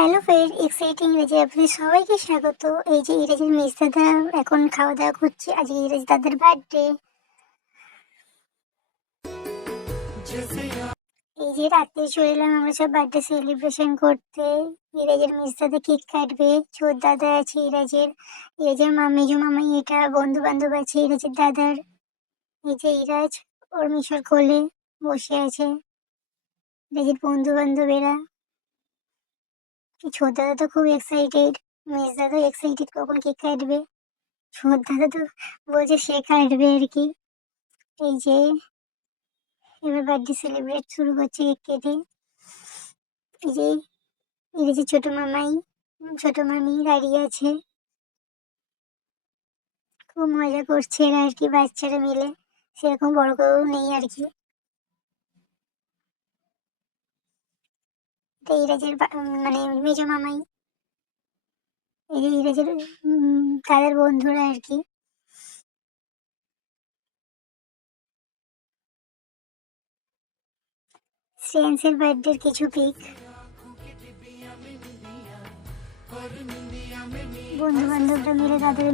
Hello friend, exciting রেজে আপনাদের সবাইকে স্বাগত। এই যে ইরাজের মেজ দাদা এখন খাওয়া দাওয়া করছে। আজকে ইরাজ দাদার বার্থডে। এই যে রাত্রে চলে এলাম আমরা সব বার্থডে সেলিব্রেশন করতে। ইরাজের মেজ দাদা কেক কাটবে, ছোট দাদা আছে ইরাজের মেজো মামাই, এটা বন্ধু বান্ধব আছে ইরাজের দাদার। এই যে ইরাজ ওর মিশর কোলে বসে আছে, ইরাজের বন্ধু বান্ধবেরা। ছোট দাদা তো খুব এক্সাইটেড, মেজ দাদা এক্সাইটেড কখন কেক কাটবে। ছোট দাদা তো বলছে সে কাটবে আর কি। এই যে এবার বার্থডে সেলিব্রেট শুরু করছে কেক কেটে। এই যে এই যে ছোট মামাই ছোট মামি দাঁড়িয়ে আছে, খুব মজা করছে এরা আর কি বাচ্চারা মিলে, সেরকম বড় কেউ নেই আর কি। তো ইরাজের মানে মেজো মামাই, এই যে ইরাজের তাদের বন্ধুরা আর কি। শ্রেয়ান্সের বার্থডের কিছু পিক, বন্ধু বান্ধবরা মিলে তাদের